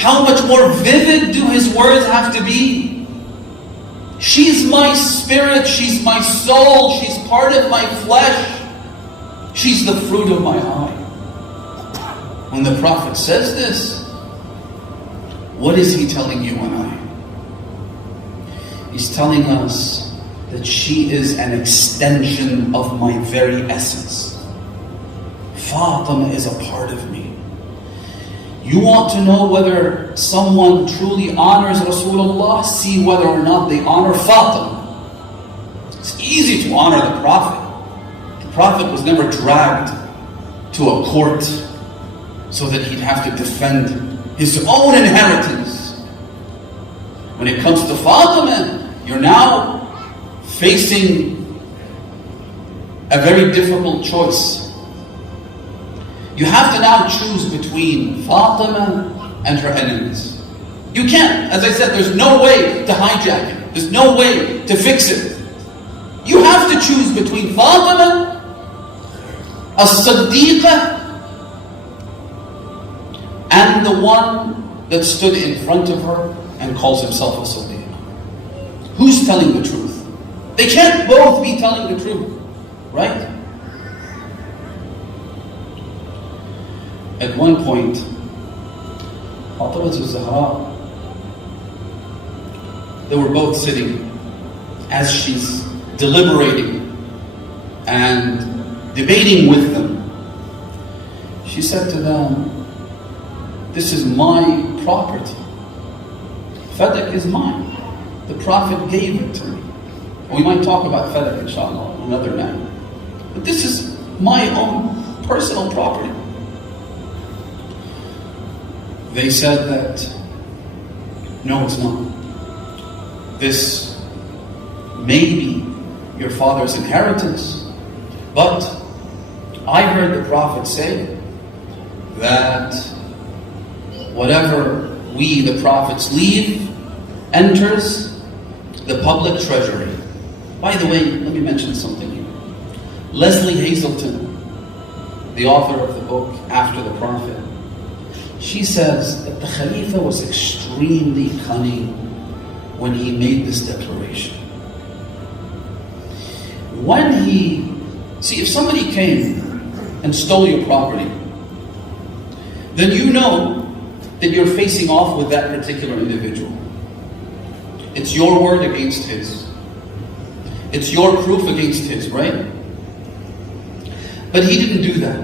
how much more vivid do his words have to be? She's my spirit, she's my soul, she's part of my flesh, she's the fruit of my eye. When the Prophet says this, what is he telling you and I? He's telling us that she is an extension of my very essence. Fatima is a part of me. You want to know whether someone truly honors Rasulullah? See whether or not they honor Fatima. It's easy to honor the Prophet. The Prophet was never dragged to a court so that he'd have to defend his own inheritance. When it comes to Fatima, you're now facing a very difficult choice. You have to now choose between Fatima and her enemies. You can't. As I said, there's no way to hijack it. There's no way to fix it. You have to choose between Fatima, as-Siddiqa, and the one that stood in front of her and calls himself a Siddiq. Who's telling the truth? They can't both be telling the truth, right? At one point, Fatima az-Zahra, they were both sitting as she's deliberating and debating with them. She said to them, "This is my property. Fadak is mine. The Prophet gave it to me." We might talk about Fadak, inshallah, another night. But this is my own personal property. They said that, "No, it's not. This may be your father's inheritance, but I heard the Prophet say that whatever we, the Prophets, leave, enters the public treasury." By the way, let me mention something here. Leslie Hazelton, the author of the book After the Prophet, she says that the Khalifa was extremely cunning when he made this declaration. If somebody came and stole your property, then you know that you're facing off with that particular individual. It's your word against his. It's your proof against his, right? But he didn't do that.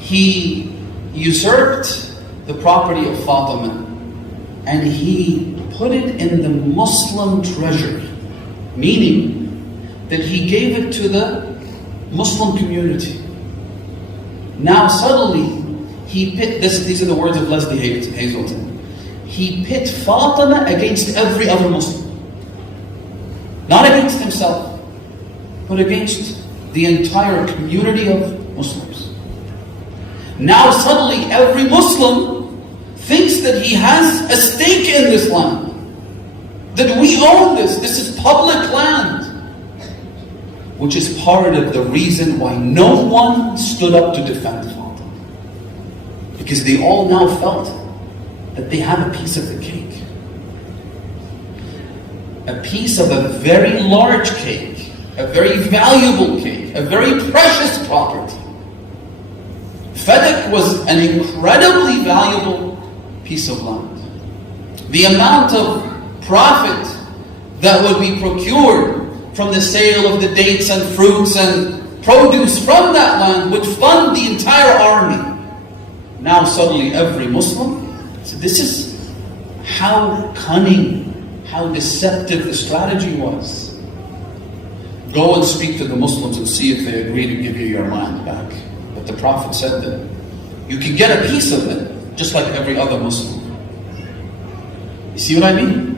He usurped the property of Fatima and he put it in the Muslim treasury, meaning that he gave it to the Muslim community. Now suddenly, these are the words of Leslie Hazelton, he pit Fatima against every other Muslim. Not against himself, but against the entire community of Muslims. Now suddenly every Muslim thinks that he has a stake in this land, that we own this is public land, which is part of the reason why no one stood up to defend Fatima. Because they all now felt that they have a piece of the cake. A piece of a very large cake, a very valuable cake, a very precious property. Fadak was an incredibly valuable piece of land. The amount of profit that would be procured from the sale of the dates and fruits and produce from that land would fund the entire army. Now suddenly every Muslim, so this is how cunning, how deceptive the strategy was. Go and speak to the Muslims and see if they agree to give you your land back. But the Prophet said that you can get a piece of it, just like every other Muslim. You see what I mean?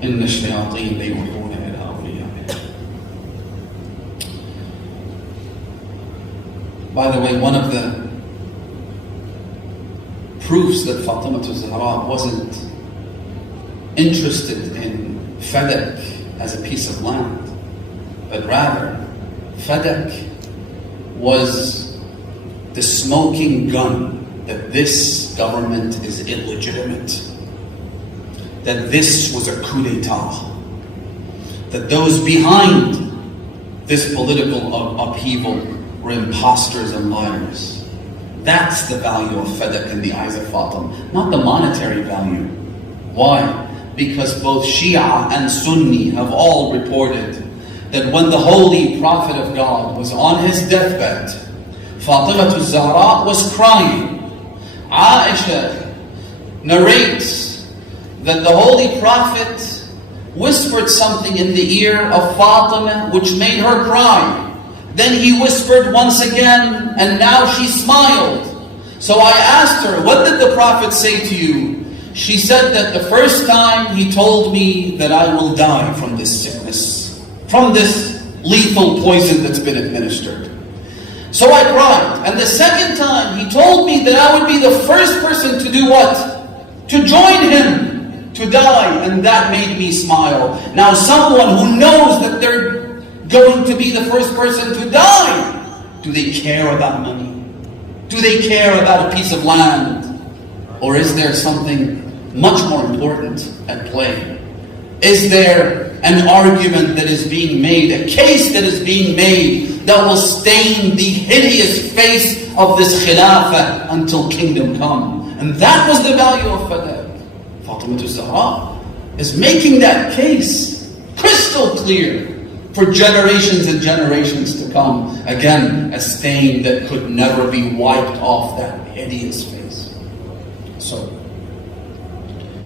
إِنَّ الشَّيَاطِينَ لَيُوحُونَ إِلَىٰ أَوْلِيَائِهِمْ. By the way, one of the proofs that Fatima az-Zahra wasn't interested in Fadak as a piece of land, but rather Fadak was the smoking gun that this government is illegitimate, that this was a coup d'etat, that those behind this political upheaval were imposters and liars. That's the value of Fadak in the eyes of Fatima, not the monetary value. Why? Because both Shia and Sunni have all reported that when the holy Prophet of God was on his deathbed, Fatima az-Zahra was crying. Aisha narrates that the holy Prophet whispered something in the ear of Fatima which made her cry. Then he whispered once again, and now she smiled. So I asked her, what did the Prophet say to you? She said that the first time he told me that I will die from this sickness, from this lethal poison that's been administered. So I cried. And the second time he told me that I would be the first person to do what? To join him, to die. And that made me smile. Now someone who knows that they're going to be the first person to die, do they care about money? Do they care about a piece of land? Or is there something much more important at play? Is there an argument that is being made, a case that is being made that will stain the hideous face of this Khilafah until kingdom come? And that was the value of Fadak. Fatima az-Zahra is making that case crystal clear for generations and generations to come. Again, a stain that could never be wiped off that hideous face. So